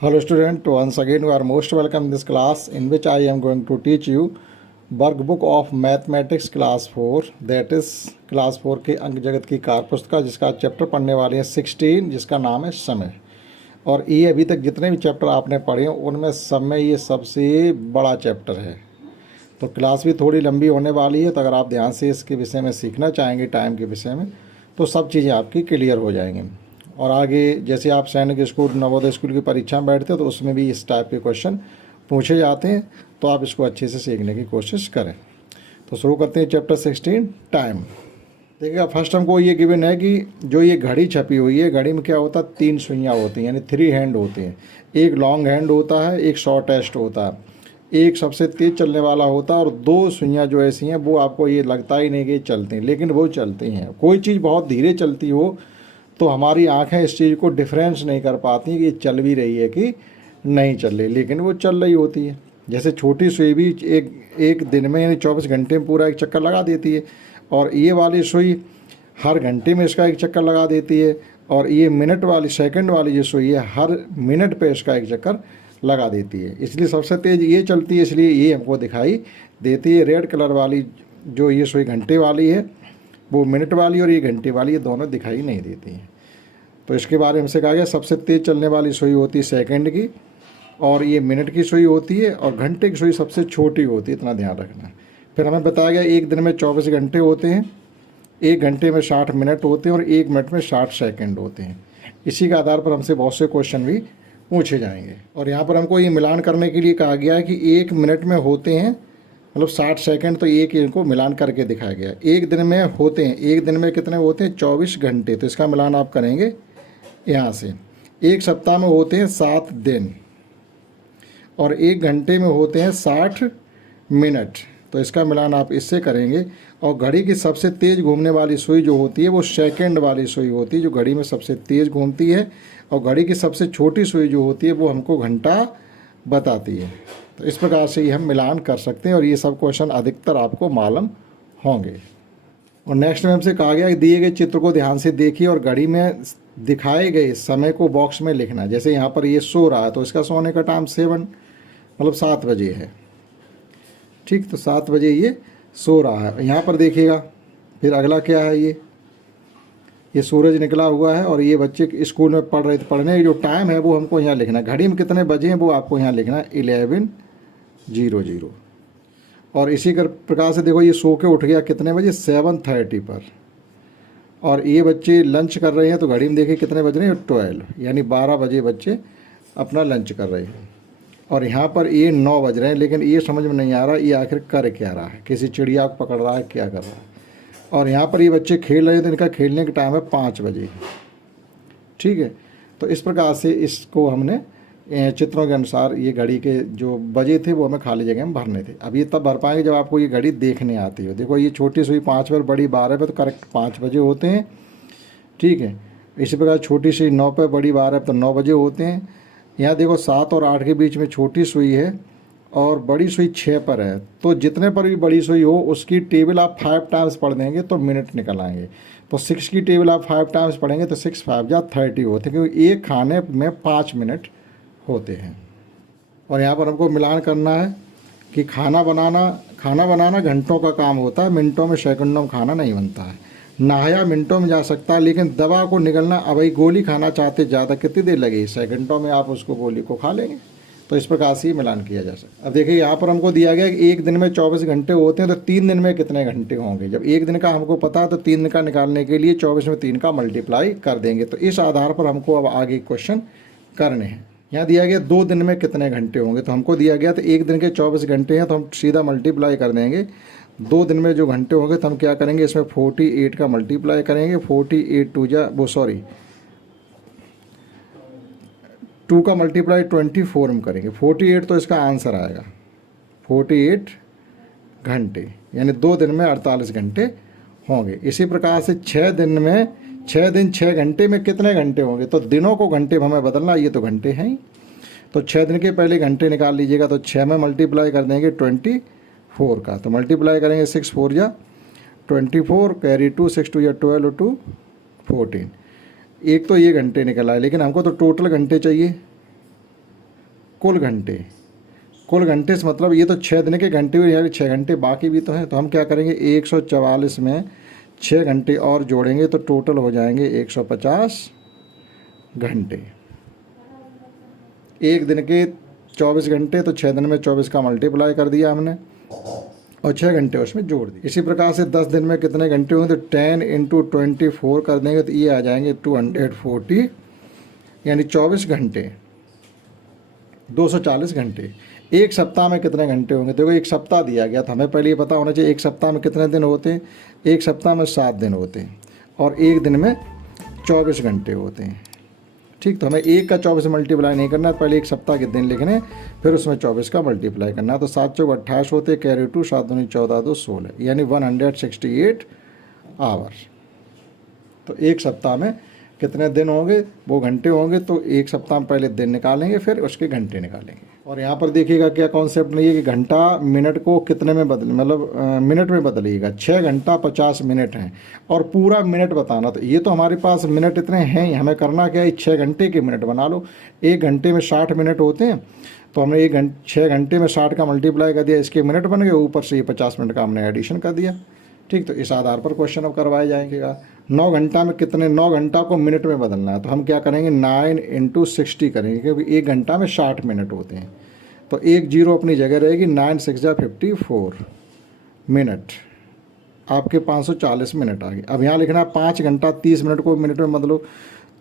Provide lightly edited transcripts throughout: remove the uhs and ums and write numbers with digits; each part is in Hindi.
Hello student, once again you are most welcome in this class in which I am going to teach you workbook of mathematics class 4 that is class 4 के अंक जगत की कार पुस्तिका जिसका चैप्टर पढ़ने वाले हैं 16 जिसका नाम है समय। और ये अभी तक जितने भी चैप्टर आपने पढ़े हैं उनमें समय ये सबसे बड़ा चैप्टर है। तो क्लास भी थोड़ी लंबी होने वाली है, तो अगर आप ध्यान से इसके विषय में सीखना चाहेंगे टाइम के विषय में तो सब चीज़ें आपकी क्लियर हो जाएंगी। और आगे जैसे आप सैनिक स्कूल नवोदय स्कूल की परीक्षा में बैठते हो तो उसमें भी इस टाइप के क्वेश्चन पूछे जाते हैं, तो आप इसको अच्छे से सीखने की कोशिश करें। तो शुरू करते हैं चैप्टर 16 टाइम। देखिएगा फर्स्ट हमको ये गिवन है कि जो ये घड़ी छपी हुई है, घड़ी में क्या होता है, 3 सुइयाँ होती हैं, यानी 3 हैंड होते हैं। एक लॉन्ग हैंड होता है, एक शॉर्टेस्ट होता है, एक सबसे तेज़ चलने वाला होता है और 2 सुइयाँ जो ऐसी हैं वो आपको ये लगता ही नहीं कि चलती हैं, लेकिन वो चलती हैं। कोई चीज़ बहुत धीरे चलती हो तो हमारी आंखें इस चीज़ को डिफरेंस नहीं कर पाती कि ये चल भी रही है कि नहीं चल रही, लेकिन वो चल रही होती है। जैसे छोटी सुई भी एक दिन में यानी 24 घंटे में पूरा एक चक्कर लगा देती है, और ये वाली सुई हर घंटे में इसका एक चक्कर लगा देती है, और ये मिनट वाली सेकंड वाली जो सुई है हर मिनट पे इसका एक चक्कर लगा देती है। इसलिए सबसे तेज़ ये चलती है, इसलिए ये हमको दिखाई देती है। रेड कलर वाली जो ये सुई घंटे वाली है वो मिनट वाली, और ये घंटे वाली, ये दोनों दिखाई नहीं देती हैं। तो इसके बारे में हमसे कहा गया सबसे तेज़ चलने वाली सुई होती है सेकंड की, और ये मिनट की सुई होती है, और घंटे की सुई सबसे छोटी होती है, इतना ध्यान रखना। फिर हमें बताया गया एक दिन में 24 घंटे होते हैं, 1 घंटे में 60 मिनट होते हैं और 1 मिनट में 60 सेकंड होते हैं। इसी के आधार पर हमसे बहुत से क्वेश्चन भी पूछे जाएंगे। और यहाँ पर हमको ये मिलान करने के लिए कहा गया है कि 1 मिनट में होते हैं मतलब 60 सेकंड, तो एक इनको मिलान करके दिखाया गया। एक दिन में होते हैं, एक दिन में कितने होते हैं, 24 घंटे, तो इसका मिलान आप करेंगे यहाँ से। एक सप्ताह में होते हैं 7 दिन, और 1 घंटे में होते हैं 60 मिनट, तो इसका मिलान आप इससे करेंगे। और घड़ी की सबसे तेज़ घूमने वाली सुई जो होती है वो सेकंड वाली सुई होती है, जो घड़ी में सबसे तेज़ घूमती है, और घड़ी की सबसे छोटी सुई जो होती है वो हमको घंटा बताती है। तो इस प्रकार से ये हम मिलान कर सकते हैं, और ये सब क्वेश्चन अधिकतर आपको मालूम होंगे। और नेक्स्ट में हमसे कहा गया कि दिए गए चित्र को ध्यान से देखिए और घड़ी में दिखाए गए समय को बॉक्स में लिखना। जैसे यहाँ पर ये सो रहा है तो इसका सोने का टाइम 7 मतलब 7 बजे है, ठीक, तो 7 बजे ये सो रहा है। यहाँ पर देखिएगा फिर अगला क्या है, ये सूरज निकला हुआ है और ये बच्चे स्कूल में पढ़ रहे थे, पढ़ने जो टाइम है वो हमको यहाँ लिखना है। घड़ी में कितने बजे हैं वो आपको यहाँ लिखना है 11:00। और इसी प्रकार से देखो ये सो के उठ गया कितने बजे, 7:30 पर, और ये बच्चे लंच कर रहे हैं तो घड़ी में देखिए कितने बज रहे हैं, 12, यानी 12 बजे बच्चे अपना लंच कर रहे हैं। और यहाँ पर ये 9 बज रहे हैं, लेकिन ये समझ में नहीं आ रहा ये आखिर कर क्या रहा है, किसी चिड़िया को पकड़ रहा है, क्या कर रहा है। और यहाँ पर ये बच्चे खेल रहे हैं तो इनका खेलने का टाइम है 5 बजे, ठीक है। तो इस प्रकार से इसको हमने चित्रों के अनुसार ये घड़ी के जो बजे थे वो हमें खाली जगह में भरने थे। अब ये तब भर पाएंगे जब आपको ये घड़ी देखने आती हो। देखो ये छोटी सुई 5 पर, बड़ी 12 पे, तो करेक्ट 5 बजे होते हैं, ठीक है। इसी प्रकार छोटी सुई 9 पे, बड़ी 12 पे, तो 9 बजे होते हैं। यहाँ देखो 7 और 8 के बीच में छोटी सुई है और बड़ी सुई 6 पर है, तो जितने पर भी बड़ी सुई हो उसकी टेबल आप 5 टाइम्स पढ़ देंगे तो मिनट निकल आएंगे। तो 6 की टेबल आप 5 टाइम्स पढ़ेंगे तो 6 5 जा 30 होते हैं, क्योंकि एक खाने में 5 मिनट होते हैं। और यहाँ पर हमको मिलान करना है कि खाना बनाना घंटों का काम होता है, मिनटों में सेकंडों में खाना नहीं बनता है। नहाया मिनटों में जा सकता है, लेकिन दवा को निगलना, अब भाई गोली खाना चाहते ज़्यादा कितनी देर लगेगी, सेकंडों में आप उसको गोली को खा लेंगे। तो इस प्रकार से मिलान किया जा सकता है। अब देखिए यहाँ पर हमको दिया गया कि एक दिन में 24 घंटे होते हैं, तो 3 दिन में कितने घंटे होंगे। जब एक दिन का हमको पता है तो 3 दिन का निकालने के लिए 24 में 3 का मल्टीप्लाई कर देंगे। तो इस आधार पर हमको अब आगे क्वेश्चन करने हैं। यहाँ दिया गया 2 दिन में कितने घंटे होंगे, तो हमको दिया गया तो एक दिन के 24 घंटे हैं, तो हम सीधा मल्टीप्लाई कर देंगे। 2 दिन में जो घंटे होंगे तो हम क्या करेंगे, इसमें 48 का मल्टीप्लाई करेंगे। 48 2 का मल्टीप्लाई 24 में करेंगे। 48 तो इसका आंसर आएगा, 48 घंटे, यानी 2 दिन में 48 घंटे होंगे। इसी प्रकार से 6 दिन में 6 घंटे में कितने घंटे होंगे, तो दिनों को घंटे में हमें बदलना, ये तो घंटे हैं ही। तो 6 दिन के पहले घंटे निकाल लीजिएगा, तो 6 में मल्टीप्लाई कर देंगे 24 का, तो मल्टीप्लाई करेंगे 6 4 जा 24, कैरी 2, 6 2 या 12, 2 14। एक तो ये घंटे निकल आए, लेकिन हमको तो टोटल घंटे चाहिए, कुल घंटे, कुल घंटे से मतलब ये तो 6 दिन के घंटे हुए, यानी 6 घंटे बाकी भी तो हैं। तो हम क्या करेंगे 144 में 6 घंटे और जोड़ेंगे तो टोटल हो जाएंगे 150 घंटे। एक दिन के 24 घंटे, तो 6 दिन में 24 का मल्टीप्लाई कर दिया हमने और 6 घंटे उसमें जोड़ दिए। इसी प्रकार से 10 दिन में कितने घंटे होंगे, तो 10 इंटू 24 कर देंगे तो ये आ जाएंगे 240, यानी 24 घंटे, 240 घंटे। एक सप्ताह में कितने घंटे होंगे, देखो एक सप्ताह दिया गया था, हमें पहले ये पता होना चाहिए एक सप्ताह में कितने दिन होते हैं। एक सप्ताह में 7 दिन होते हैं और एक दिन में 24 घंटे होते हैं। ठीक, तो हमें एक का 24 मल्टीप्लाई नहीं करना, पहले एक सप्ताह के दिन लिखने, फिर उसमें 24 का मल्टीप्लाई करना। तो 7 चौक 28 होते, कैरी टू 7 दूनी 14 2 16, यानी 168 आवर। तो एक सप्ताह में कितने दिन होंगे, वो घंटे होंगे। तो एक सप्ताह में पहले दिन निकालेंगे, फिर उसके घंटे निकालेंगे। और यहाँ पर देखिएगा क्या कॉन्सेप्ट नहीं है कि घंटा मिनट को कितने में बदल, मतलब मिनट में बदलिएगा। 6 घंटा 50 मिनट हैं और पूरा मिनट बताना। तो ये तो हमारे पास मिनट इतने हैं ही, हमें करना क्या है 6 घंटे के मिनट बना लो। एक घंटे में 60 मिनट होते हैं, तो हमने 6 घंटे में 60 का मल्टीप्लाई कर दिया, इसके मिनट बन गए, ऊपर से ये 50 मिनट का हमने एडिशन कर दिया। ठीक, तो इस आधार पर क्वेश्चन अब करवाए जाएंगे। 9 घंटा में कितने, 9 घंटा को मिनट में बदलना है। तो हम क्या करेंगे 9 इंटू 60 करेंगे, क्योंकि एक घंटा में 60 मिनट होते हैं। तो एक जीरो अपनी जगह रहेगी, 9 6 जा 54 मिनट, आपके 540 मिनट आ गए। अब यहाँ लिखना है 5 घंटा 30 मिनट को मिनट में बदलो।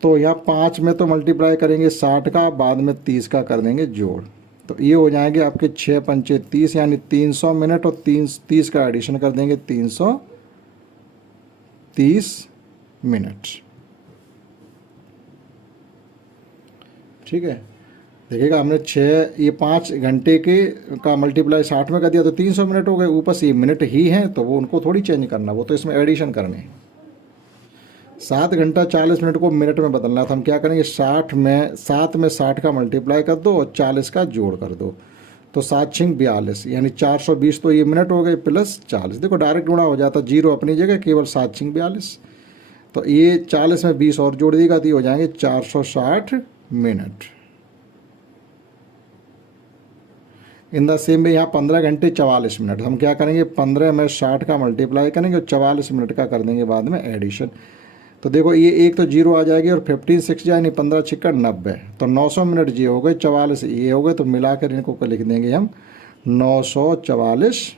तो यहाँ 5 में तो मल्टीप्लाई करेंगे 60 का, बाद में 30 का कर देंगे जोड़। तो ये हो जाएंगे आपके 6 पंचे 30, यानी 300 मिनट, और 30 का एडिशन कर देंगे 330 मिनट। ठीक है, देखिएगा हमने 5 घंटे के का मल्टीप्लाई 60 में कर दिया तो 300 मिनट हो गए। ऊपर से ये मिनट ही हैं, तो वो उनको थोड़ी चेंज करना, वो तो इसमें एडिशन करने। 7 घंटा 40 मिनट को मिनट में बदलना, तो हम क्या करेंगे 7 में 60 का मल्टीप्लाई कर दो और 40 का जोड़ कर दो। तो 7 6 42, यानी 420। तो ये मिनट हो गए प्लस 40, देखो डायरेक्ट गुणा हो जाता, जीरो अपनी जगह, केवल 7 6 42। तो ये 40 में 20 और जोड़ देगा तो ये हो जाएंगे 460 minute. In the same way यहाँ 15 घंटे 44 मिनट, हम क्या करेंगे 15 में 60 का मल्टीप्लाई करेंगे और 44 मिनट का कर देंगे बाद में एडिशन। तो देखो ये एक तो जीरो आ जाएगी और 15 6 जाए, नहीं 15 6 90, तो 900 मिनट जी हो गए, 44 ये हो गए, तो मिलाकर इनको लिख देंगे हम 944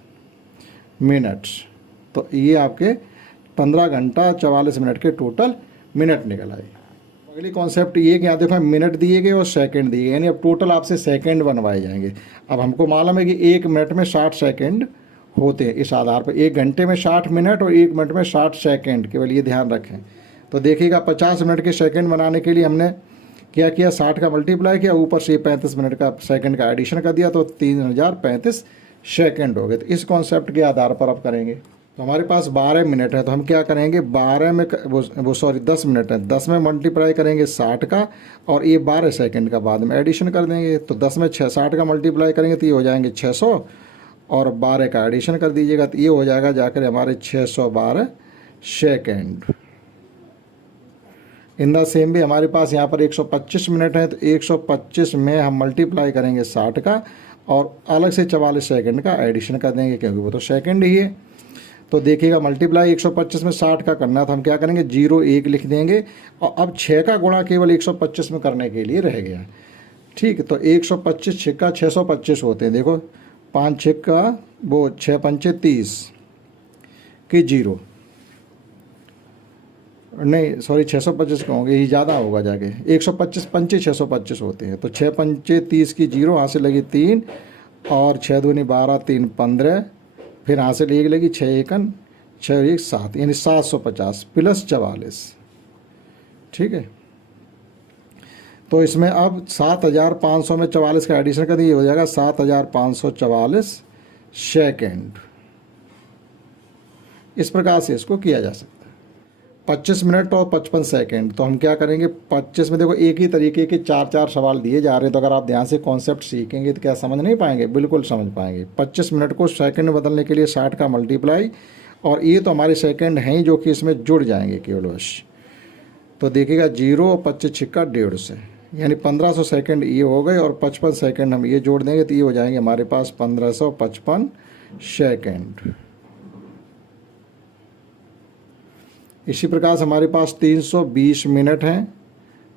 मिनट। तो ये आपके 15 घंटा 44 मिनट के टोटल मिनट निकल आए। अगली कॉन्सेप्ट ये कि यहाँ देखो मिनट दिए गए और सेकंड दिए गए, यानी अब टोटल आपसे सेकंड बनवाए जाएंगे। अब हमको मालूम है कि एक मिनट में 60 सेकंड होते हैं, इस आधार पर एक घंटे में 60 मिनट और एक मिनट में 60 सेकंड, केवल ये ध्यान रखें। तो देखिएगा 50 मिनट के सेकंड बनाने के लिए हमने क्या किया 60 का मल्टीप्लाई किया, ऊपर से 35 मिनट का सेकंड का एडिशन कर दिया, तो 3035 सेकंड हो गए। तो इस कॉन्सेप्ट के आधार पर अब करेंगे। तो हमारे पास 12 मिनट है, तो हम क्या करेंगे 12 में 10 मिनट है, 10 में मल्टीप्लाई करेंगे 60 का और ये 12 सेकंड का बाद में एडिशन कर देंगे। तो 10 में 60 का मल्टीप्लाई करेंगे तो ये हो जाएंगे 600 और 12 का एडिशन कर दीजिएगा तो ये हो जाएगा जाकर हमारे 612 सेकेंड। इन द सेम भी हमारे पास यहाँ पर 125 मिनट है, तो 125 में हम मल्टीप्लाई करेंगे 60 का और अलग से 44 सेकंड का एडिशन कर देंगे, क्योंकि वो तो सेकंड ही है। तो देखिएगा मल्टीप्लाई 125 में 60 का करना, तो हम क्या करेंगे 0 1 लिख देंगे और अब 6 का गुणा केवल 125 में करने के लिए रह गया। ठीक, तो 125 6 का 625 होते हैं। देखो 5 6 का वो 6 पंचे 30 की 0 नहीं सॉरी 625 कहूँगे, ये ज़्यादा होगा जाके 125 पंचे 625 होते हैं। तो 6 पंचे 30 की 0, यहाँ से लगी 3 और 6 दूनी 12 3 15, फिर यहाँ से एक लगी 6 एकन 6 1 7, यानी 750 प्लस 44। ठीक है, तो इसमें अब 7500 में 44 का एडिशन कर दिए, हो जाएगा 7544 सेकेंड। इस प्रकार से इसको किया जा सकता है। 25 मिनट और 55 सेकेंड, तो हम क्या करेंगे 25 में देखो एक ही तरीके के 4 सवाल दिए जा रहे हैं, तो अगर आप ध्यान से कॉन्सेप्ट सीखेंगे तो क्या समझ नहीं पाएंगे, बिल्कुल समझ पाएंगे। 25 मिनट को सेकंड में बदलने के लिए 60 का मल्टीप्लाई, और ये तो हमारे सेकंड हैं ही जो कि इसमें जुड़ जाएंगे केवल बस। तो देखिएगा 0 और 25 छिक्का 150, यानी 1500 सेकंड ये हो गए और 55 सेकंड हम ये जोड़ देंगे तो ये हो जाएंगे हमारे पास 1555 सेकंड। इसी प्रकार से हमारे पास 320 मिनट हैं,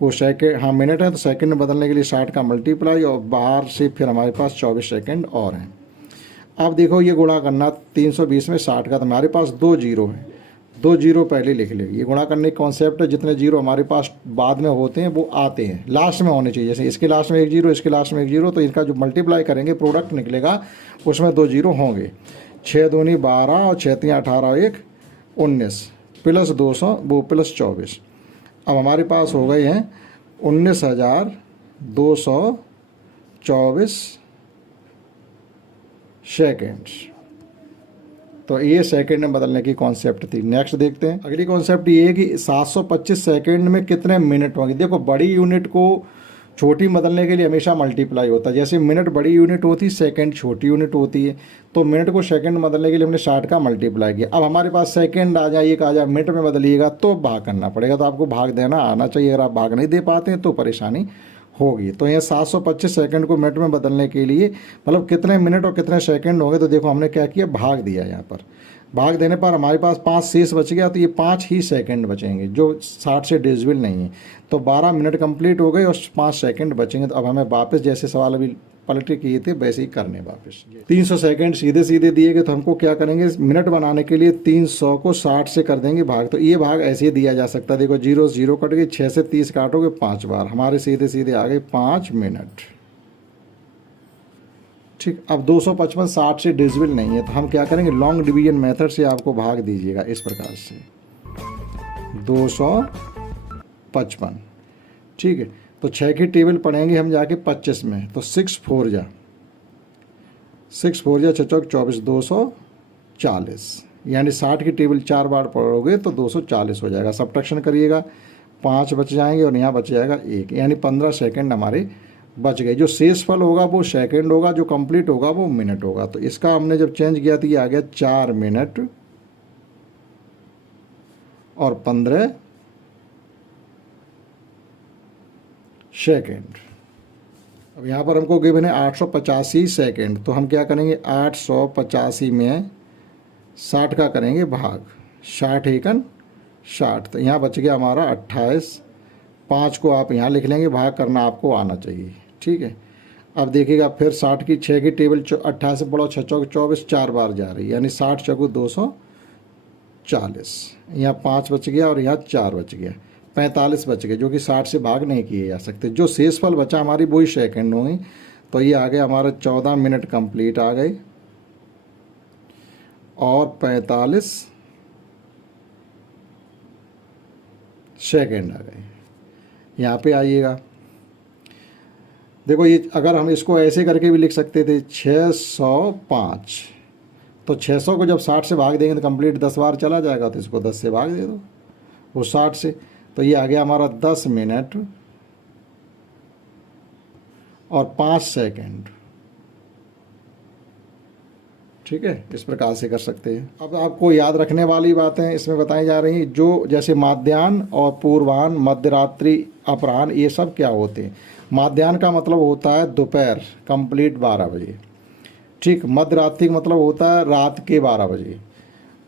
वो सेकंड, हाँ मिनट है तो सेकंड में बदलने के लिए 60 का मल्टीप्लाई और बाहर से फिर हमारे पास 24 सेकंड और हैं। अब देखो ये गुणा करना 320 में 60 का, तो हमारे पास 2 जीरो है, 2 जीरो पहले लिख ले। ये गुणा करने का कॉन्सेप्ट है, जितने जीरो हमारे पास बाद में होते हैं वो आते हैं, लास्ट में होने चाहिए। जैसे इसके लास्ट में 1 जीरो, इसके लास्ट में 1 जीरो, तो इनका जो मल्टीप्लाई करेंगे प्रोडक्ट निकलेगा उसमें 2 जीरो होंगे। 6 दूनी 12 और 6 तीन 18, 1 19 प्लस 200 वो प्लस 24। अब हमारे पास हो गए हैं 19,224 सेकेंड्स। तो ये सेकंड में बदलने की कॉन्सेप्ट थी। नेक्स्ट देखते हैं, अगली कॉन्सेप्ट ये है कि 725 सेकंड में कितने मिनट होंगे। देखो बड़ी यूनिट को छोटी बदलने के लिए हमेशा मल्टीप्लाई होता है। जैसे मिनट बड़ी यूनिट होती है, सेकंड छोटी यूनिट होती है, तो मिनट को सेकंड में बदलने के लिए हमने 60 का मल्टीप्लाई किया। अब हमारे पास सेकंड आ जाए, एक आ जाए, मिनट में बदलिएगा तो भाग करना पड़ेगा। तो आपको भाग देना आना चाहिए, अगर आप भाग नहीं दे पाते हैं तो परेशानी होगी। तो यहाँ 725 सेकंड को मिनट में बदलने के लिए मतलब कितने मिनट और कितने सेकंड होंगे, तो देखो हमने क्या किया, भाग दिया। यहाँ पर भाग देने पर हमारे पास 5 शेष बच गया, तो ये 5 ही सेकंड बचेंगे जो 60 से डिविजिबल नहीं है। तो 12 मिनट कंप्लीट हो गए और 5 सेकंड बचेंगे। तो अब हमें वापस जैसे सवाल अभी पलट किए थे वैसे ही करने वापस। 300 सेकंड सीधे सीधे दिए गए, तो हमको क्या करेंगे, मिनट बनाने के लिए 300 को 60 से कर देंगे भाग। तो ये भाग ऐसे ही दिया जा सकता है। देखो 0 0 कट गए, 6 से 30 काटोगे 5 बार, हमारे सीधे सीधे आ गए 5 मिनट। ठीक, अब 255 60 से डिविजिबल नहीं है, तो हम क्या करेंगे, लॉन्ग डिवीजन मेथड से आपको भाग दीजिएगा इस प्रकार से 255। ठीक है, तो 6 की टेबल पढ़ेंगे हम जाके 25 में, तो 6 4 जा 6 चौक 24 240, यानी 60 की टेबल 4 बार पढ़ोगे तो 240 हो जाएगा। सब्ट्रैक्शन करिएगा, 5 बच जाएंगे और यहाँ बच जाएगा 1, यानी 15 सेकंड हमारे बच गए। जो शेष फल होगा वो सेकंड होगा, जो कंप्लीट होगा वो मिनट होगा। तो इसका हमने जब चेंज किया तो ये आ गया 4 मिनट और 15 सेकेंड। अब यहाँ पर हमको गिवन है 885 सेकेंड, तो हम क्या करेंगे, 885 में 60 का करेंगे भाग, 60 एकन 60, तो यहाँ बच गया हमारा 28। 5 को आप यहाँ लिख लेंगे, भाग करना आपको आना चाहिए। ठीक है, अब देखिएगा फिर 60 की 6 की टेबल 28 से पढ़ो, 6 चौक 24 4 बार जा रही है, यानी 60 चौको 240। यहाँ 5 बच गया और यहाँ 4 बच गया, 45 बच गए, जो कि 60 से भाग नहीं किए जा सकते। जो शेष फल बचा हमारी वही सेकंड होंगी। तो ये आ गया हमारा 14 मिनट कंप्लीट आ गए और 45 सेकंड आ गए। यहाँ पे आइएगा, देखो ये अगर हम इसको ऐसे करके भी लिख सकते थे 605, तो 600 को जब 60 से भाग देंगे तो कंप्लीट 10 बार चला जाएगा, तो इसको 10 से भाग दे दो वो 60 से, तो ये आ गया हमारा 10 मिनट और 5 सेकंड। ठीक है, इस प्रकार से कर सकते हैं। अब आपको याद रखने वाली बातें इसमें बताई जा रही हैं, जो जैसे माध्याह्न और पूर्वाह्न, मध्यरात्रि, अपराह्न, ये सब क्या होते हैं। माध्याह्न का मतलब होता है दोपहर कंप्लीट 12 बजे। ठीक, मध्यरात्रि का मतलब होता है रात के 12 बजे,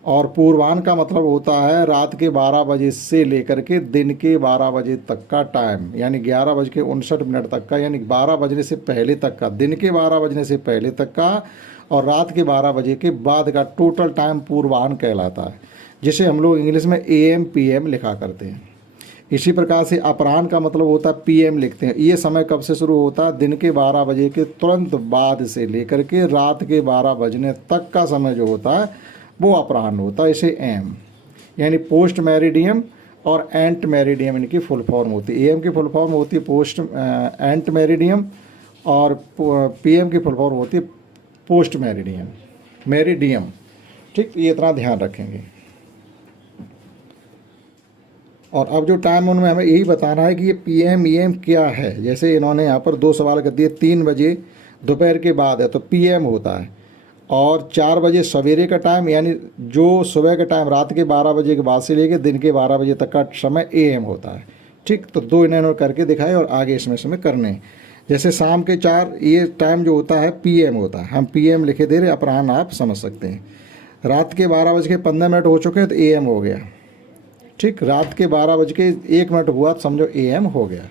और पूर्वाह्न का मतलब होता है रात के 12 बजे से लेकर के दिन के 12 बजे तक का टाइम, यानी 11:59 तक का, यानी 12 बजने से पहले तक का, दिन के 12 बजने से पहले तक का और रात के 12 बजे के बाद का टोटल टाइम पूर्वाह्न कहलाता है, जिसे हम लोग इंग्लिश में AM PM लिखा करते हैं। इसी प्रकार से अपराह्न का मतलब होता है PM लिखते हैं। ये समय कब से शुरू होता है, दिन के 12 बजे के तुरंत बाद से लेकर के रात के 12 बजने तक का समय जो होता है वो अपराह्न होता है। इसे AM यानी पोस्ट मेरिडियम और एंट मेरिडियम इनकी फुल फॉर्म होती है। AM की फुल फॉर्म होती है पोस्ट एंट मेरिडियम और PM की फुल फॉर्म होती है पोस्ट मेरिडियम। ठीक, ये इतना ध्यान रखेंगे। और अब जो टाइम उनमें हमें यही बताना है कि ये PM EM क्या है। जैसे इन्होंने यहाँ पर 2 सवाल कर दिए, 3 बजे दोपहर के बाद है तो PM होता है, और 4 बजे सवेरे का टाइम, यानी जो सुबह का टाइम रात के 12 बजे के बाद से लेकर दिन के 12 बजे तक का समय AM होता है। ठीक, तो 2 इन्होंने करके दिखाए और आगे इसमें करने। जैसे शाम के 4, ये टाइम जो होता है पीएम होता है, हम पीएम लिखे दे रहे, अपराह्न आप समझ सकते हैं। रात के 12:15 हो चुके हैं तो एएम हो गया। ठीक, रात के 12:01 हुआ तो समझो एएम हो गया।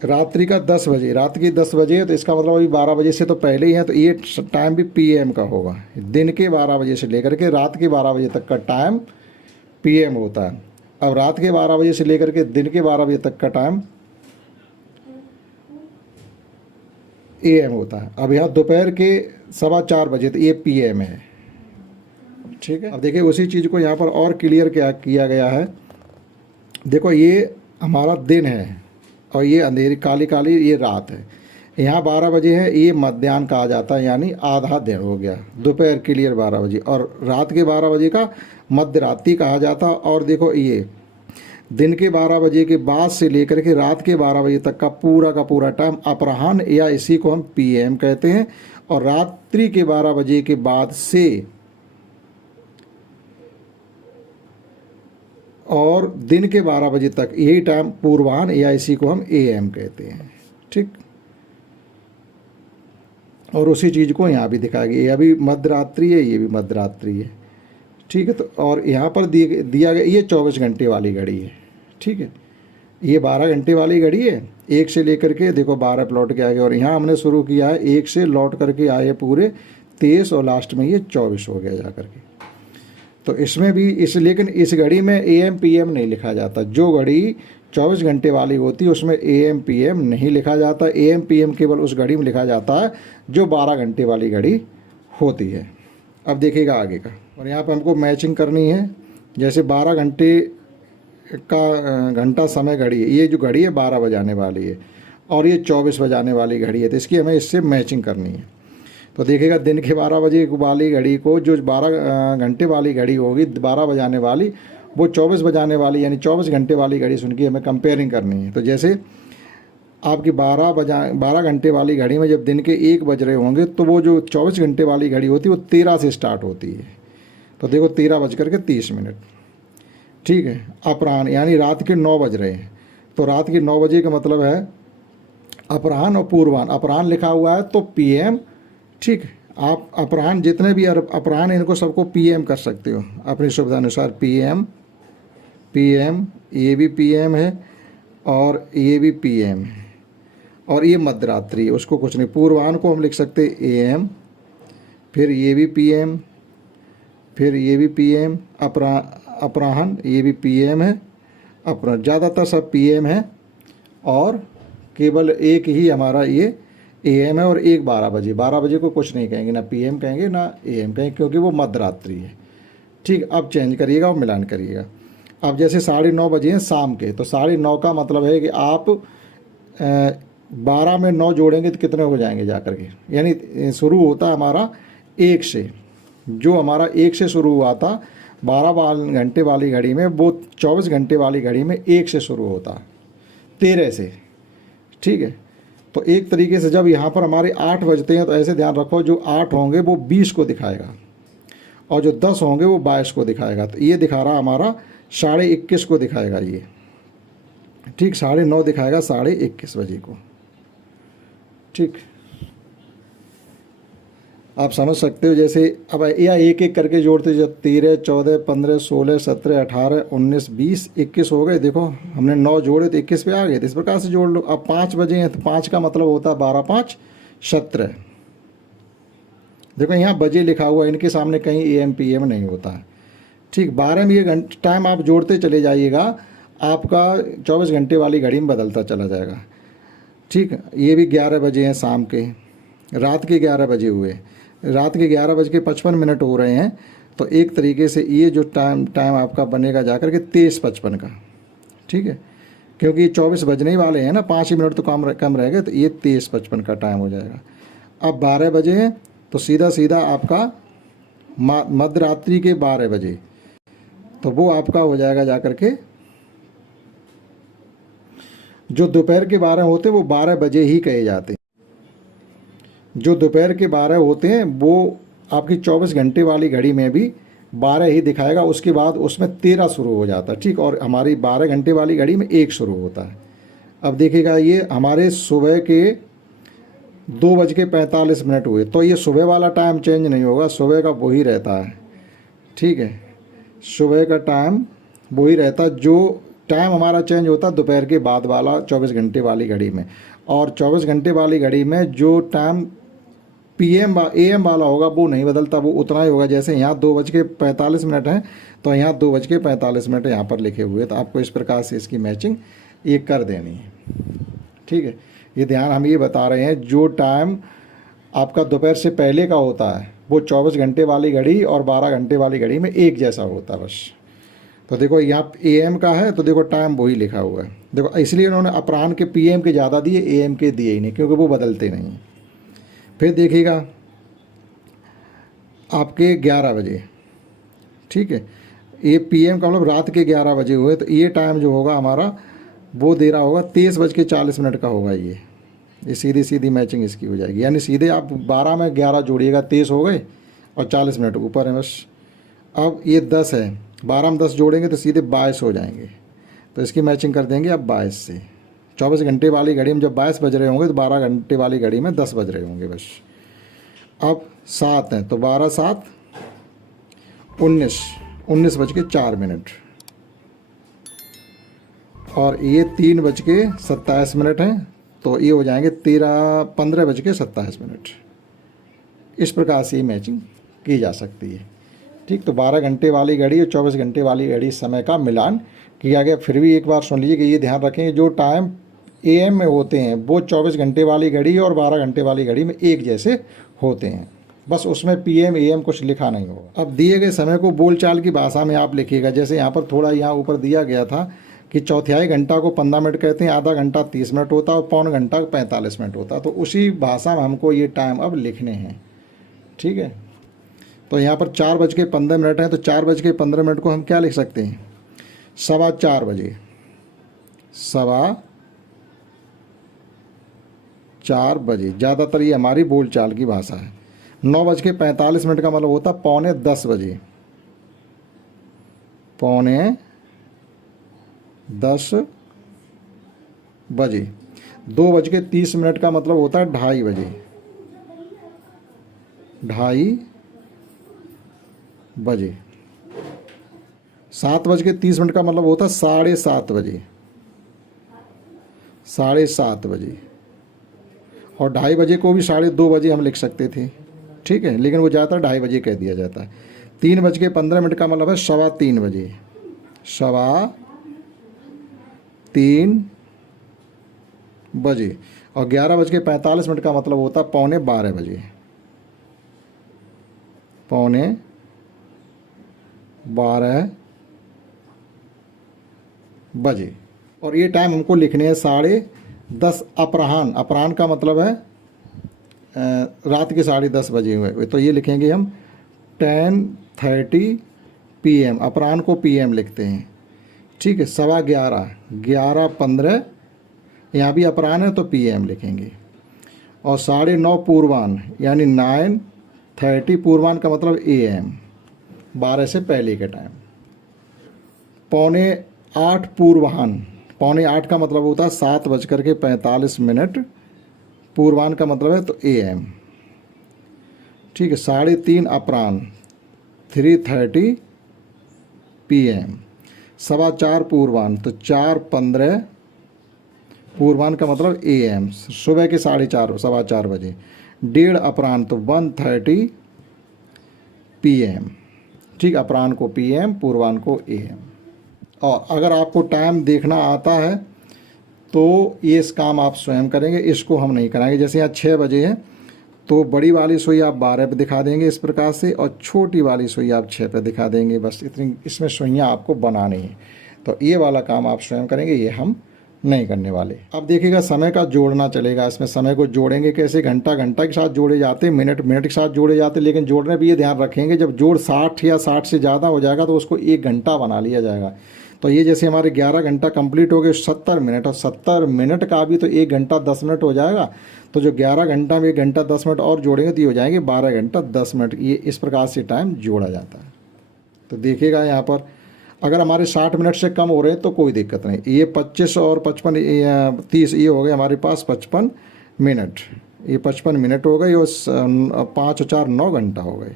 रात्रि का 10 बजे, रात की 10 बजे है तो इसका मतलब अभी 12 बजे से तो पहले ही है, तो ये टाइम भी पीएम का होगा। दिन के 12 बजे से लेकर के रात के 12 बजे तक का टाइम पीएम होता है। अब रात के 12 बजे से लेकर के दिन के 12 बजे तक का टाइम एएम होता है। अब यहाँ दोपहर के 4:15 बजे तो ये पीएम है। ठीक है, अब देखिए उसी चीज़ को यहाँ पर और क्लियर क्या किया गया है। देखो ये हमारा दिन है और ये अंधेरी काली काली ये रात है। यहाँ 12 बजे है, ये मध्याह्न कहा जाता है, यानी आधा दिन हो गया। दोपहर क्लियर 12 बजे, और रात के 12 बजे का मध्य रात्रि कहा जाता है। और देखो ये दिन के 12 बजे के बाद से लेकर के रात के 12 बजे तक का पूरा टाइम अपराह्न, या इसी को हम पीएम कहते हैं। और रात्रि के 12 बजे के बाद से और दिन के 12 बजे तक यही टाइम पूर्वाह्न, या इसी को हम एएम कहते हैं। ठीक, और उसी चीज़ को यहाँ भी दिखाया गया, यह भी मध्यरात्रि है, ये भी मध्यरात्रि है। ठीक है, तो और यहाँ पर दिया गया ये 24 घंटे वाली घड़ी है। ठीक है, ये 12 घंटे वाली घड़ी है, 1 से लेकर के देखो 12 प्लॉट के आगे, और यहाँ हमने शुरू किया है 1 से लौट करके आए पूरे 23 और लास्ट में ये 24 हो गया जा करके। तो इसमें भी लेकिन इस घड़ी में एएम पीएम नहीं लिखा जाता। जो घड़ी 24 घंटे वाली होती है उसमें एएम पीएम नहीं लिखा जाता। एएम पीएम केवल उस घड़ी में लिखा जाता है जो 12 घंटे वाली घड़ी होती है। अब देखिएगा आगे का, और यहाँ पर हमको मैचिंग करनी है। जैसे 12 घंटे का घंटा समय घड़ी है, ये जो घड़ी है 12 बजाने वाली है, और ये 24 बजाने वाली घड़ी है, तो इसकी हमें इससे मैचिंग करनी है। तो देखिएगा दिन के 12 बजे वाली घड़ी को, जो 12 घंटे वाली घड़ी होगी 12 बजाने वाली, वो 24 बजाने वाली यानी 24 घंटे वाली घड़ी से उनकी हमें कंपेयरिंग करनी है। तो जैसे आपकी 12 घंटे वाली घड़ी में जब दिन के 1 बज रहे होंगे तो वो जो 24 घंटे वाली घड़ी होती है वो 13 से स्टार्ट होती है। तो देखो 13:30। ठीक है, अपराह्न यानी रात के 9 बज रहे हैं, तो रात के 9 बजे का मतलब है अपराह्न और पूर्वाह्न। अपराह्न लिखा हुआ है तो पीएम। ठीक, आप अपराह्न जितने भी अपराह्न इनको सबको पीएम कर सकते हो अपनी सुविधा अनुसार। पीएम, ये भी पीएम है और ये भी पीएम है, और ये मध्यरात्रि, उसको कुछ नहीं। पूर्वाह्न को हम लिख सकते एएम, फिर ये भी पीएम, फिर ये भी पीएम। अपराह्न ये भी पीएम है, अपराह्न ज़्यादातर सब पीएम है, और केवल एक ही हमारा ये एएम है, और एक 12 बजे। 12 बजे को कुछ नहीं कहेंगे, ना पीएम कहेंगे ना एएम कहेंगे, क्योंकि वो मध्यरात्रि है। ठीक, अब चेंज करिएगा और मिलान करिएगा। अब जैसे 9:30 बजे हैं शाम के, तो 9:30 का मतलब है कि आप 12 में 9 जोड़ेंगे तो कितने हो जाएंगे जा करके, यानी शुरू होता है हमारा 1 से। जो हमारा 1 से शुरू हुआ था 12 घंटे वाली घड़ी में, वो 24 घंटे वाली घड़ी में 1 से शुरू होता है, 13 से। ठीक है, तो एक तरीके से जब यहाँ पर हमारे 8 बजते हैं तो ऐसे ध्यान रखो, जो 8 होंगे वो 20 को दिखाएगा, और जो 10 होंगे वो 22 को दिखाएगा। तो ये दिखा रहा हमारा 21:30 को दिखाएगा ये। ठीक, 9:30 दिखाएगा 21:30 बजे को। ठीक, आप समझ सकते हो। जैसे अब या एक एक करके जोड़ते, जब 13, 14, 15, 16, 17, 18, 19, 20, 21 हो गए। देखो हमने 9 जोड़े तो 21 पे आ गए। तो इस प्रकार से जोड़ लो। अब 5 बजे हैं तो 5 का मतलब होता है 12, 5, 17। देखो यहाँ बजे लिखा हुआ, इनके सामने कहीं एएम पीएम नहीं होता है। ठीक, 12 में ये टाइम आप जोड़ते चले जाइएगा, आपका 24 घंटे वाली घड़ी में बदलता चला जाएगा। ठीक, ये भी 11 बजे हैं शाम के, रात के 11 बजे हुए, रात के 11:55 हो रहे हैं। तो एक तरीके से ये जो टाइम आपका बनेगा जाकर के 23:55 का। ठीक है, क्योंकि 24 बजने ही वाले हैं ना, 5 ही मिनट तो कम रह गए, तो ये 23:55 का टाइम हो जाएगा। अब 12 बजे हैं तो सीधा सीधा आपका मध्यरात्रि के 12 बजे, तो वो आपका हो जाएगा जाकर के, जो दोपहर के 12 होते हैं वो 12 बजे ही कहे जाते हैं। जो दोपहर के 12 होते हैं वो आपकी 24 घंटे वाली घड़ी में भी 12 ही दिखाएगा, उसके बाद उसमें 13 शुरू हो जाता है, ठीक। और हमारी 12 घंटे वाली घड़ी में 1 शुरू होता है। अब देखिएगा ये हमारे सुबह के 2:45 हुए, तो ये सुबह वाला टाइम चेंज नहीं होगा, सुबह का वही रहता है, ठीक है। सुबह का टाइम वही रहता है। जो टाइम हमारा चेंज होता है दोपहर के बाद वाला 24 घंटे वाली घड़ी में, और 24 घंटे वाली घड़ी में जो टाइम PM AM वाला होगा वो नहीं बदलता, वो उतना ही होगा। जैसे यहाँ 2:45 है तो यहाँ 2:45 यहाँ पर लिखे हुए, तो आपको इस प्रकार से इसकी मैचिंग ये कर देनी है, ठीक है। ये ध्यान हम ये बता रहे हैं, जो टाइम आपका दोपहर से पहले का होता है वो 24 घंटे वाली घड़ी और 12 घंटे वाली घड़ी में एक जैसा होता है बस। तो देखो यहाँ AM का है तो देखो टाइम वही लिखा हुआ है, देखो इसलिए उन्होंने अपराह्न के PM के ज़्यादा दिए, AM के दिए ही नहीं, क्योंकि वो बदलते नहीं। फिर देखिएगा आपके 11 बजे, ठीक है, ये PM का मतलब रात के 11 बजे हुए, तो ये टाइम जो होगा हमारा वो दे रहा होगा 23:40 का होगा। ये सीधी सीधी मैचिंग इसकी हो जाएगी, यानी सीधे आप 12 में 11 जोड़िएगा, 23 हो गए और 40 मिनट ऊपर है बस। अब ये 10 है, 12 में 10 जोड़ेंगे तो सीधे 22 हो जाएंगे, तो इसकी मैचिंग कर देंगे अब 22 से। 24 घंटे वाली घड़ी में जब 22 बज रहे होंगे तो 12 घंटे वाली घड़ी में 10 बज रहे होंगे बस। अब 7 हैं तो 12 7 19, 19:04, और ये 3:27 हैं, तो ये हो जाएंगे 15:27। इस प्रकार से ये मैचिंग की जा सकती है, ठीक। तो 12 घंटे वाली घड़ी और 24 घंटे वाली घड़ी समय का मिलान किया गया। फिर भी एक बार सुन लीजिए कि ये ध्यान रखेंगे, जो टाइम AM में होते हैं वो 24 घंटे वाली घड़ी और 12 घंटे वाली घड़ी में एक जैसे होते हैं, बस उसमें PM AM कुछ लिखा नहीं होगा। अब दिए गए समय को बोलचाल की भाषा में आप लिखिएगा। जैसे यहाँ पर थोड़ा यहाँ ऊपर दिया गया था कि चौथाई घंटा को 15 मिनट कहते हैं, आधा घंटा 30 मिनट होता है और पौन घंटा 45 मिनट होता है, तो उसी भाषा में हमको ये टाइम अब लिखने हैं, ठीक है। तो यहाँ पर 4:15 है, तो 4:15 को हम क्या लिख सकते हैं, 4:15 बजे, 4:15 बजे। ज़्यादातर ये हमारी बोलचाल की भाषा है। 9:45 का मतलब होता 9:45 बजे, 9:45 बजे। 2:30 का मतलब होता है 2:30 बजे, 2:30 बजे। 7:30 का मतलब होता है 7:30 बजे, 7:30 बजे। और 2:30 बजे को भी 2:30 बजे हम लिख सकते थे, ठीक है, लेकिन वो ज़्यादातर 2:30 बजे कह दिया जाता है। 3:15 का मतलब है 3:15 बजे, 3:15 बजे। और 11:45 का मतलब होता है 11:45 बजे, 11:45 बजे। और ये टाइम हमको लिखने हैं 10:30 अपराह्न। अपराह्न का मतलब है रात के 10:30 बजे हुए, तो ये लिखेंगे हम 10:30 PM। अपराह्न को PM लिखते हैं, ठीक है। 11:15, 11:15 यहाँ भी अपराह्न है तो PM लिखेंगे। और 9:30 पूर्वाह्न, यानी 9:30 पूर्वाह्न का मतलब AM, 12 से पहले के टाइम। 7:45 पूर्वाह्न, 7:45 का मतलब होता है 7:45 पूर्वाह्न का मतलब है तो AM, ठीक है। 3:30 अपराह्न, 3:30 PM। 4:15 पूर्वाह्न, तो 4:15 पूर्वाह्न का मतलब AM, सुबह के 4:15 बजे। 1:30 अपराह्न, तो 1:30 PM, ठीक। अपराह्न को PM, पूर्वाह्न को AM। और अगर आपको टाइम देखना आता है तो ये इस काम आप स्वयं करेंगे, इसको हम नहीं कराएंगे। जैसे यहाँ 6 बजे है तो बड़ी वाली सुई आप 12 पे दिखा देंगे इस प्रकार से, और छोटी वाली सुई आप 6 पे दिखा देंगे, बस इतनी इसमें सुइयाँ आपको बनानी है। तो ये वाला काम आप स्वयं करेंगे, ये हम नहीं करने वाले। अब देखिएगा समय का जोड़ना चलेगा। इसमें समय को जोड़ेंगे कैसे, घंटा घंटा के साथ जोड़े जाते, मिनट मिनट के साथ जोड़े जाते, लेकिन जोड़ने भी ये ध्यान रखेंगे जब जोड़ 60 या 60 से ज़्यादा हो जाएगा तो उसको 1 घंटा बना लिया जाएगा। तो ये जैसे हमारे 11 घंटा कंप्लीट हो गए, 70 मिनट, और 70 मिनट का भी तो 1 घंटा 10 मिनट हो जाएगा। तो जो 11 घंटा में 1 घंटा 10 मिनट और जोड़ेंगे तो ये हो जाएंगे 12 घंटा 10 मिनट। ये इस प्रकार से टाइम जोड़ा जाता है। तो देखिएगा यहाँ पर अगर हमारे 60 मिनट से कम हो रहे हैं तो कोई दिक्कत नहीं। ये 25 और 55 30 ये हो गए हमारे पास 55 मिनट। ये 55 मिनट हो गए और 5 और 4 9 घंटा हो गए।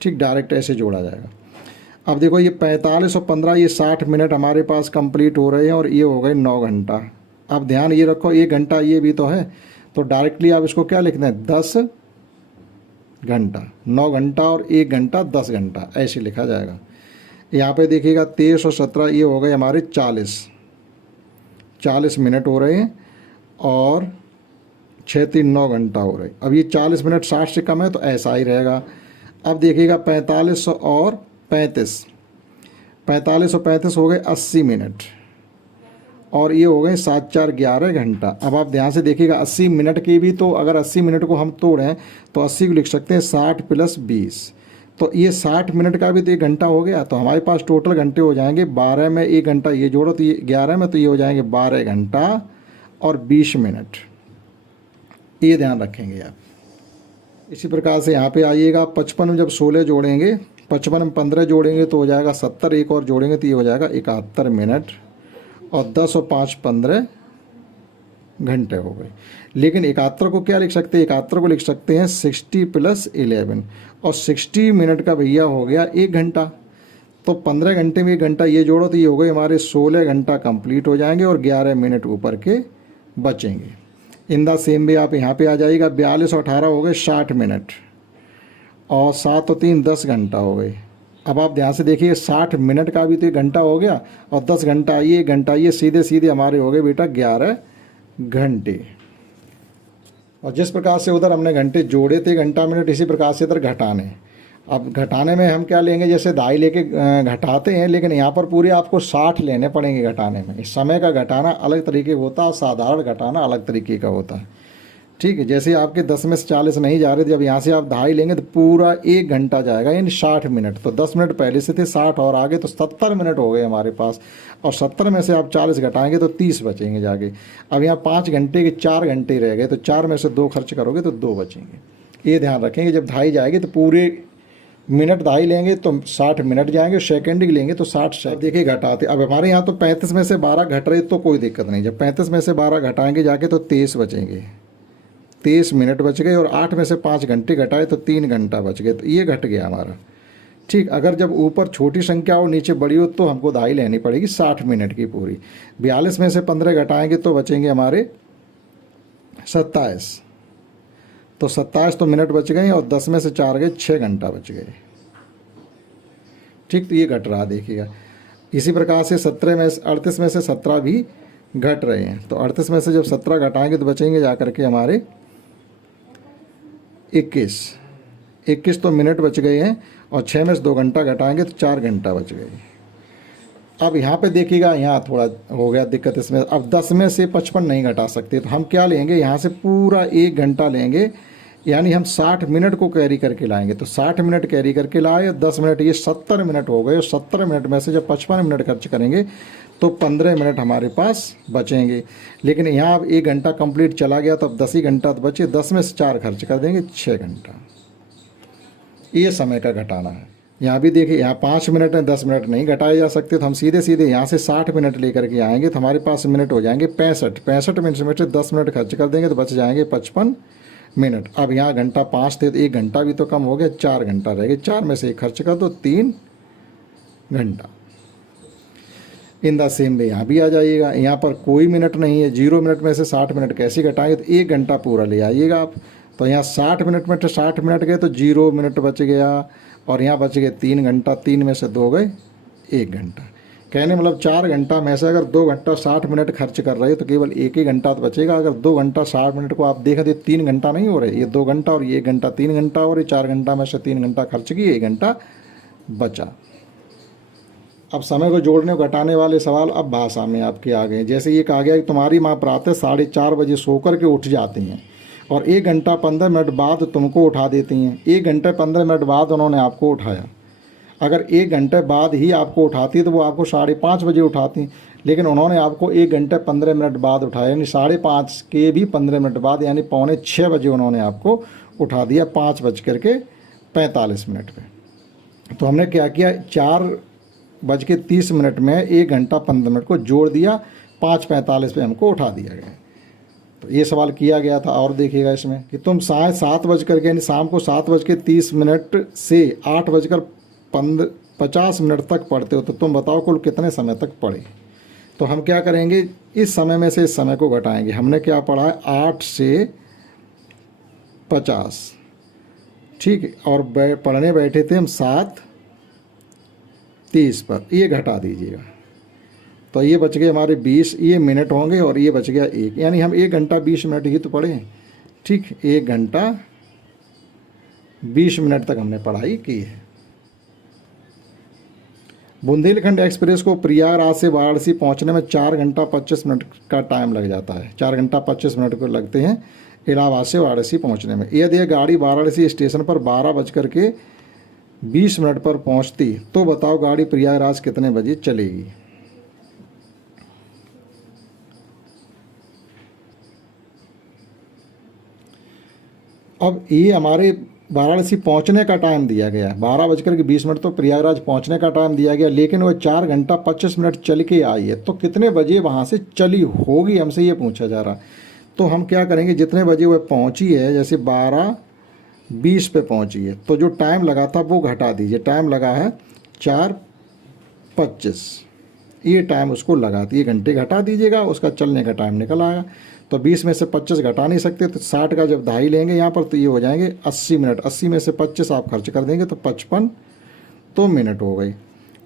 ठीक, डायरेक्ट ऐसे जोड़ा जाएगा। अब देखो ये 45 और 15 ये 60 मिनट हमारे पास कंप्लीट हो रहे हैं और ये हो गए 9 घंटा। अब ध्यान ये रखो 1 घंटा ये भी तो है, तो डायरेक्टली आप इसको क्या लिखना है 10 घंटा। 9 घंटा और 1 घंटा 10 घंटा ऐसे लिखा जाएगा। यहाँ पे देखिएगा 23 और 17 ये हो गए हमारे 40 मिनट हो रहे हैं और 6 3 9 घंटा हो रहे। अब ये 40 मिनट 60 से कम है तो ऐसा ही रहेगा। अब देखिएगा 45 और 35 हो गए 80 मिनट और ये हो गए 7 4 11 घंटा। अब आप ध्यान से देखिएगा 80 मिनट की भी, तो अगर 80 मिनट को हम तोड़ें तो 80 को लिख सकते हैं 60 + 20, तो ये 60 मिनट का भी तो 1 घंटा हो गया। तो हमारे पास टोटल घंटे हो जाएंगे 12 में 1 घंटा ये जोड़ो तो ये 11 में, तो ये हो जाएंगे 12 घंटा और 20 मिनट। ये ध्यान रखेंगे आप। इसी प्रकार से यहाँ पे आइएगा 55 में जब 16 जोड़ेंगे, 55 में 15 जोड़ेंगे तो हो जाएगा 70, एक और जोड़ेंगे तो ये हो जाएगा 71 मिनट और 10 और 5 15 घंटे हो गए। लेकिन 71 को क्या लिख सकते हैं, 71 को लिख सकते हैं 60 + 11 और 60 मिनट का भैया हो गया 1 घंटा। तो 15 घंटे में 1 घंटा ये जोड़ो तो ये हो गए हमारे 16 घंटा कंप्लीट हो जाएंगे और 11 मिनट ऊपर के बचेंगे। इन द सेम वे आप यहाँ पे आ जाइएगा 42 और 18 हो गए 60 मिनट और 7 और 3 10 घंटा हो गए। अब आप ध्यान से देखिए 60 मिनट का भी तो 1 घंटा हो गया और 10 घंटा ये 1 घंटा ये सीधे सीधे हमारे हो गए बेटा 11 घंटे। और जिस प्रकार से उधर हमने घंटे जोड़े थे घंटा मिनट, इसी प्रकार से इधर घटाने। अब घटाने में हम क्या लेंगे, जैसे दाई लेके घटाते हैं, लेकिन यहाँ पर पूरे आपको 60 लेने पड़ेंगे घटाने में। इस समय का घटाना अलग तरीके का होता है और साधारण घटाना अलग तरीके का होता है। ठीक है, जैसे आपके 10 में से 40 नहीं जा रहे, जब यहाँ से आप दहाई लेंगे तो पूरा 1 घंटा जाएगा, यानी 60 मिनट। तो 10 मिनट पहले से थे, 60 और आगे तो 70 मिनट हो गए हमारे पास। और 70 में से आप 40 घटाएंगे तो 30 बचेंगे जाके। अब यहाँ 5 घंटे के 4 घंटे रह गए, तो 4 में से 2 खर्च करोगे तो 2 बचेंगे। ये ध्यान रखेंगे, जब दहाई जाएगी तो पूरे मिनट दहाई लेंगे तो 60 मिनट जाएंगे, सेकंड ही लेंगे तो 60 सेकंड। देखिए घटाते, अब हमारे यहाँ तो 35 में से 12 घट रहे तो कोई दिक्कत नहीं। जब 35 में से 12 घटाएंगे जाके तो 23 बचेंगे, 23 मिनट बच गए। और 8 में से 5 घंटे घटाए तो 3 घंटा बच गए, तो ये घट गया हमारा। ठीक, अगर जब ऊपर छोटी संख्या हो नीचे बड़ी हो तो हमको दहाई लेनी पड़ेगी 60 मिनट की पूरी। 42 में से 15 घटाएंगे तो बचेंगे हमारे 27, तो 27 तो मिनट बच गए और 10 में से 4 गए 6 घंटा बच गए। ठीक, तो ये घट रहा देखिएगा। इसी प्रकार से 38 में से 17 भी घट रहे हैं, तो 38 में से जब 17 घटाएंगे तो बचेंगे जाकर के हमारे 21 तो मिनट बच गए हैं। और 6 में से 2 घंटा घटाएंगे तो 4 घंटा बच गए। अब यहाँ पे देखिएगा, यहाँ थोड़ा हो गया दिक्कत इसमें। अब 10 में से 55 नहीं घटा सकते, तो हम क्या लेंगे, यहाँ से पूरा 1 घंटा लेंगे, यानी हम 60 मिनट को कैरी करके लाएंगे। तो 60 मिनट कैरी करके लाए, 10 मिनट, ये 70 मिनट हो गए। और 70 मिनट में से जब 55 मिनट खर्च करेंगे तो 15 मिनट हमारे पास बचेंगे। लेकिन यहाँ अब 1 घंटा कंप्लीट चला गया, तो अब 10 ही घंटा तो बचे। 10 में से 4 खर्च कर देंगे, 6 घंटा। ये समय का घटाना है। यहाँ भी देखिए, यहाँ 5 मिनट है, 10 मिनट नहीं घटाए जा सकते, तो हम सीधे सीधे यहाँ से 60 मिनट लेकर के आएंगे तो हमारे पास मिनट हो जाएंगे 65 मिनट में से 10 मिनट खर्च कर देंगे तो बच जाएंगे 55 मिनट। अब यहाँ घंटा 5 थे तो 1 घंटा भी तो कम हो गया, 4 घंटा रह गए। 4 में से 1 खर्च कर दो, 3 घंटा। इन द सेम वे यहाँ भी आ जाइएगा, यहाँ पर कोई मिनट नहीं है। 0 मिनट में से 60 मिनट कैसे घटाएंगे, तो 1 घंटा पूरा ले आइएगा आप। तो यहाँ 60 मिनट में से 60 मिनट गए तो 0 मिनट बच गया और यहाँ बच गए 3 घंटा। 3 में से 2 गए, 1 घंटा। कहने मतलब 4 घंटा में से अगर 2 घंटा 60 मिनट खर्च कर रहे हो तो केवल 1 ही घंटा तो बचेगा। अगर 2 घंटा 60 मिनट को आप देखा तो 3 घंटा नहीं हो रहे, ये 2 घंटा और ये 1 घंटा 3 घंटा और ये 4 घंटा में से 3 घंटा खर्च किए, 1 घंटा बचा। अब समय को जोड़ने और घटाने वाले सवाल अब भाषा में आपके आ गए। जैसे ये कहा गया कि तुम्हारी माँ प्रातः 4:30 बजे सोकर के उठ जाती हैं और 1 घंटा 15 मिनट बाद तुमको उठा देती हैं। 1 घंटे 15 मिनट बाद उन्होंने आपको उठाया। अगर 1 घंटे बाद ही आपको उठाती तो वो आपको 5:30 बजे उठाती, लेकिन उन्होंने आपको 1 घंटे 15 मिनट बाद उठाया, यानी 5:30 के भी 15 मिनट बाद, यानी 5:45 बजे उन्होंने आपको उठा दिया, 5:45 पे। तो हमने क्या किया, 4:30 में 1 घंटा 15 मिनट को जोड़ दिया, 5:45 पे हमको उठा दिया गया। तो ये सवाल किया गया था। और देखिएगा इसमें कि तुम साय 7 बजकर के यानी शाम को 7:30 से 8:50 तक पढ़ते हो, तो तुम बताओ कुल कितने समय तक पढ़े। तो हम क्या करेंगे, इस समय में से इस समय को घटाएंगे। हमने क्या पढ़ा है, 8 से 50, ठीक है, और पढ़ने बैठे थे हम 7:30 पर, ये घटा दीजिएगा। तो ये बच गए हमारे 20, ये मिनट होंगे, और ये बच गया 1, यानी हम 1 घंटा 20 मिनट ही तो पढ़े, ठीक, 1 घंटा 20 मिनट तक हमने पढ़ाई की है। बुंदेलखंड एक्सप्रेस को प्रयागराज से वाराणसी पहुंचने में 4 घंटा 25 मिनट का टाइम लग जाता है। 4 घंटा 25 मिनट को लगते हैं इलाहाबाद से वाराणसी पहुंचने में। यदि यह गाड़ी वाराणसी स्टेशन पर 12:20 पर पहुंचती, तो बताओ गाड़ी प्रयागराज कितने बजे चलेगी। अब ये हमारे वाराणसी पहुंचने का टाइम दिया गया है, 12:20 तो प्रयागराज पहुंचने का टाइम दिया गया, लेकिन वो 4 घंटा 25 मिनट चल के आई है, तो कितने बजे वहाँ से चली होगी, हमसे ये पूछा जा रहा। तो हम क्या करेंगे, जितने बजे वह पहुँची है, जैसे 12:20 पे पहुँची है, तो जो टाइम लगा था वो घटा दीजिए। टाइम लगा है 4:25, ये टाइम उसको लगा दिए, घंटे घटा दीजिएगा, उसका चलने का टाइम निकल आएगा। तो 20 में से 25 घटा नहीं सकते, तो 60 का जब दहाई लेंगे यहाँ पर, तो ये हो जाएंगे 80 मिनट। 80 में से 25 आप खर्च कर देंगे तो 55 तो मिनट हो गई,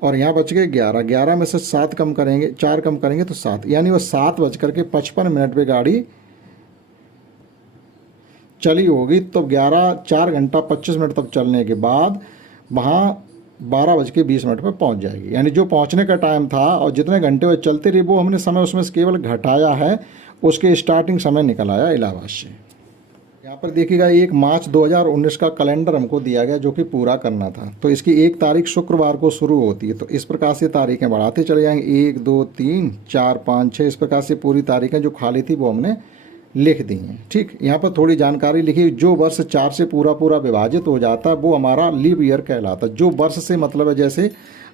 और यहाँ बच गए 11। 11 में से 7 कम करेंगे, 4 कम करेंगे तो 7, यानी वो 7:55 पे गाड़ी चली होगी। तो 4 घंटा 25 मिनट तक चलने के बाद वहाँ 12:20 पर पहुँच जाएगी। यानी जो पहुँचने का टाइम था और जितने घंटे वो चलते रही, वो हमने समय उसमें से केवल घटाया है, उसके स्टार्टिंग समय निकल आया इलाहाबाद से। यहाँ पर देखिएगा 1 मार्च 2019 का कैलेंडर हमको दिया गया, जो कि पूरा करना था। तो इसकी 1 तारीख शुक्रवार को शुरू होती है। तो इस प्रकार से तारीखें बढ़ाते चले जाएंगे, 1 2 3 4 5 6, इस प्रकार से पूरी तारीखें जो खाली थी वो हमने लिख दी हैं। ठीक, यहाँ पर थोड़ी जानकारी लिखी, जो वर्ष 4 से पूरा विभाजित हो जाता है वो हमारा लीप ईयर कहलाता है। जो वर्ष से मतलब है, जैसे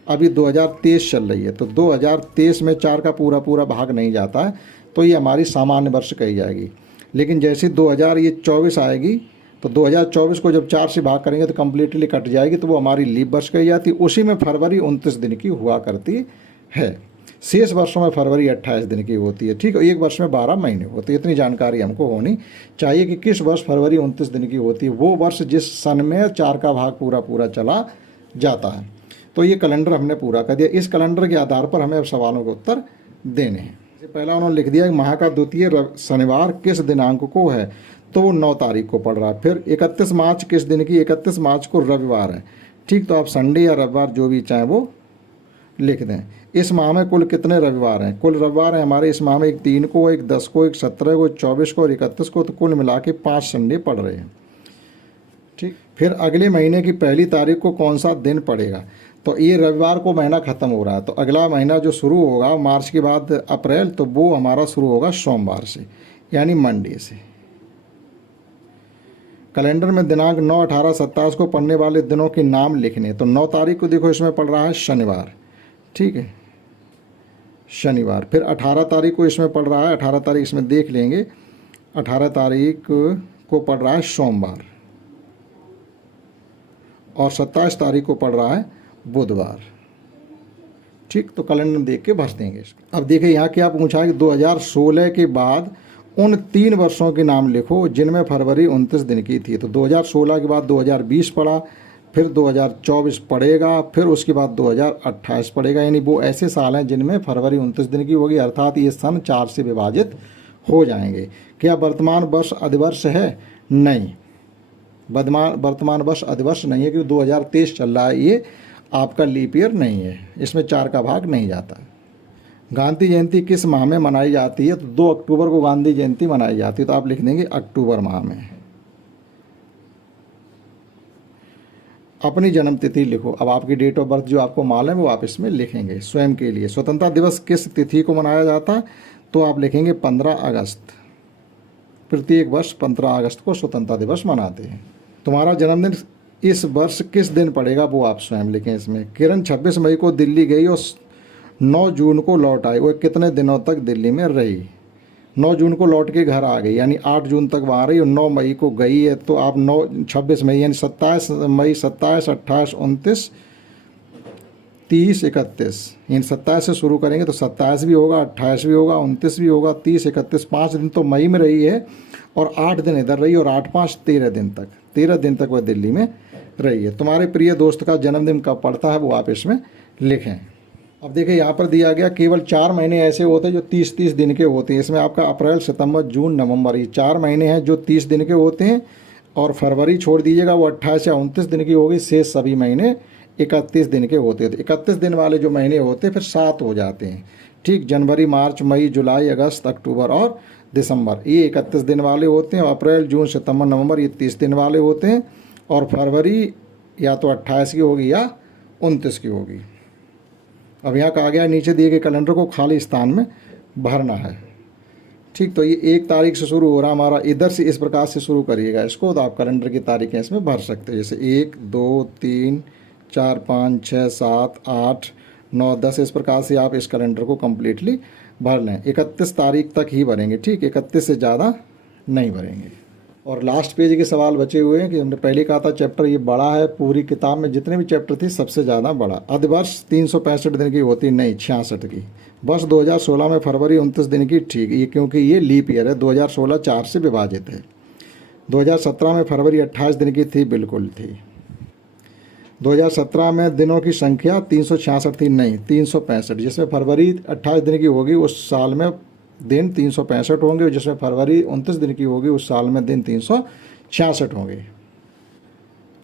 अभी 2023 चल रही है, तो 2023 में 4 का पूरा भाग नहीं जाता है, तो ये हमारी सामान्य वर्ष कही जाएगी। लेकिन जैसे 2024 आएगी, तो 2024 को जब 4 से भाग करेंगे तो कम्प्लीटली कट जाएगी, तो वो हमारी लीप वर्ष कही जाती है। उसी में फरवरी 29 दिन की हुआ करती है। शेष वर्षों में फरवरी 28 दिन की होती है। ठीक है, एक वर्ष में 12 महीने होते हैं। इतनी जानकारी हमको होनी चाहिए कि किस वर्ष फरवरी 29 दिन की होती है, वो वर्ष जिस सन में 4 का भाग पूरा चला जाता है। तो ये कैलेंडर हमने पूरा कर दिया। इस कैलेंडर के आधार पर हमें अब सवालों के उत्तर देने हैं। पहला उन्होंने लिख दिया कि माह का द्वितीय शनिवार किस दिनांक को है, तो वो 9 तारीख को पड़ रहा है। फिर 31 मार्च किस दिन की, 31 मार्च को रविवार है। ठीक, तो आप संडे या रविवार जो भी चाहें वो लिख दें। इस माह में कुल कितने रविवार हैं? कुल रविवार हैं हमारे इस माह में, एक 3 को, एक 10 को, एक 17 को, 24 को और 31 को, तो कुल मिला के 5 संडे पड़ रहे हैं। ठीक, फिर अगले महीने की 1 तारीख को कौन सा दिन पड़ेगा? तो ये रविवार को महीना ख़त्म हो रहा है, तो अगला महीना जो शुरू होगा मार्च के बाद अप्रैल, तो वो हमारा शुरू होगा सोमवार से, यानी मंडे से। कैलेंडर में दिनांक 9, 18, 27 को पड़ने वाले दिनों के नाम लिखने। तो 9 तारीख को देखो इसमें पड़ रहा है शनिवार, ठीक है, शनिवार। फिर 18 तारीख को इसमें पड़ रहा है, 18 तारीख इसमें देख लेंगे, 18 तारीख को पड़ रहा है सोमवार, और 27 तारीख को पड़ रहा है बुधवार। ठीक, तो कैलेंडर देख के भर देंगे इसको। अब देखिए यहाँ क्या पूछा है कि 2016 के बाद उन 3 वर्षों के नाम लिखो जिनमें फरवरी 29 दिन की थी। तो 2016 के बाद 2020 पड़ा, फिर 2024 पड़ेगा, फिर उसके बाद 2028 पड़ेगा। यानी वो ऐसे साल हैं जिनमें फरवरी 29 दिन की होगी, अर्थात ये सन 4 से विभाजित हो जाएंगे। क्या वर्तमान वर्ष अधिवर्ष है? नहीं, वर्तमान वर्ष अधिवर्ष नहीं है, क्योंकि 2023 चल रहा है, ये आपका लीप ईयर नहीं है, इसमें 4 का भाग नहीं जाता। गांधी जयंती किस माह में मनाई जाती है? तो 2 अक्टूबर को गांधी जयंती मनाई जाती है, तो आप लिख देंगे अक्टूबर माह में। अपनी जन्म तिथि लिखो। अब आपकी डेट ऑफ बर्थ जो आपको मालूम है वो आप इसमें लिखेंगे स्वयं के लिए। स्वतंत्रता दिवस किस तिथि को मनाया जाता है? तो आप लिखेंगे 15 अगस्त। प्रत्येक वर्ष 15 अगस्त को स्वतंत्रता दिवस मनाते हैं। तुम्हारा जन्मदिन इस वर्ष किस दिन पड़ेगा वो आप स्वयं लिखें इसमें। किरण 26 मई को दिल्ली गई और 9 जून को लौट आई। वो कितने दिनों तक दिल्ली में रही? 9 जून को लौट के घर आ गई, यानी 8 जून तक वहाँ रही और 9 मई को गई है। तो आप 26 मई यानी 27 मई, 27, 28, 29, 30, 31, इन 27 से शुरू करेंगे तो 27 भी होगा, 28 भी होगा, 29 भी होगा, 30, 31, 5 दिन तो मई में रही है और 8 दिन इधर रही और 8, 5, 13 दिन तक, 13 दिन तक वह दिल्ली में रही है। तुम्हारे प्रिय दोस्त का जन्मदिन कब पड़ता है वो आप इसमें लिखें। अब देखिए यहाँ पर दिया गया केवल 4 महीने ऐसे होते हैं जो 30-30 दिन के होते हैं। इसमें आपका अप्रैल, सितंबर, जून, नवंबर, ये 4 महीने हैं जो 30 दिन के होते हैं और फरवरी छोड़ दीजिएगा, वो 28 या 29 दिन की होगी। शेष सभी महीने 31 दिन के होते हैं। तो 31 दिन वाले जो महीने होते हैं फिर 7 हो जाते हैं, ठीक। जनवरी, मार्च, मई, जुलाई, अगस्त, अक्टूबर और दिसंबर, ये 31 दिन वाले होते हैं। अप्रैल, जून, सितंबर, नवंबर, ये 30 दिन वाले होते हैं और फरवरी या तो 28 की होगी या 29 की होगी। अब यहाँ कहा गया नीचे दिए गए कैलेंडर को खाली स्थान में भरना है, ठीक। तो ये 1 तारीख से शुरू हो रहा हमारा, इधर से इस प्रकार से शुरू करिएगा इसको, तो आप कैलेंडर की तारीखें इसमें भर सकते हैं। जैसे 1, 2, 3, 4, 5, 6, 7, 8, 9, 10, इस प्रकार से आप इस कैलेंडर को कम्प्लीटली भर लें। 31 तारीख तक ही भरेंगे, ठीक। 31 से ज़्यादा नहीं भरेंगे। और लास्ट पेज के सवाल बचे हुए हैं कि हमने पहले कहा था चैप्टर ये बड़ा है, पूरी किताब में जितने भी चैप्टर थी सबसे ज़्यादा बड़ा। अधिवर्ष 365 दिन की होती, नहीं 66 की। वर्ष 2016 में फरवरी 29 दिन की, ठीक। ये क्योंकि ये लीप ईयर है, 2016 4 से विभाजित है। 2017 में फरवरी 28 दिन की थी, बिल्कुल थी। 2017 में दिनों की संख्या 366 थी, नहीं 365, जिसमें फरवरी 28 दिन की होगी उस साल में दिन 365 होंगे, जिसमें फरवरी 29 दिन की होगी उस साल में दिन 366 होंगे।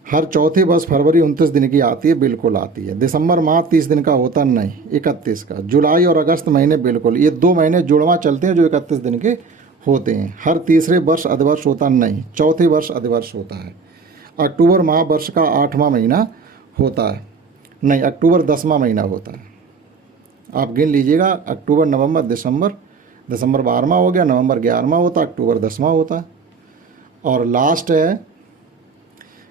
हर चौथे वर्ष फरवरी 29 दिन की आती है, बिल्कुल आती है। दिसंबर माह 30 दिन का होता, नहीं 31 का। जुलाई और अगस्त महीने, बिल्कुल, ये 2 महीने जुड़वा चलते हैं जो 31 दिन के होते हैं। हर तीसरे वर्ष अधिवर्ष होता, नहीं चौथे वर्ष अधिवर्ष होता है। अक्टूबर माह वर्ष का 8वां महीना होता है, नहीं अक्टूबर 10वां महीना होता है। आप गिन लीजिएगा, अक्टूबर, नवंबर, दिसंबर, दिसंबर 12वां हो गया, नवंबर 11वां होता, अक्टूबर 10वां होता। और लास्ट है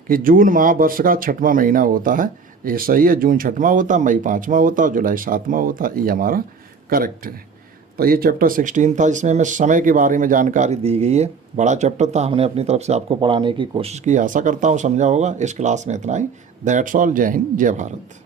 कि जून माह वर्ष का 6वां महीना होता है, ये सही है। जून 6वां होता, मई 5वां होता, जुलाई 7वां होता, ये हमारा करेक्ट है। तो ये चैप्टर 16 था, जिसमें हमें समय के बारे में जानकारी दी गई है। बड़ा चैप्टर था, हमने अपनी तरफ से आपको पढ़ाने की कोशिश की। आशा करता हूँ समझा होगा। इस क्लास में इतना ही। That's all. जय हिंद, जय भारत।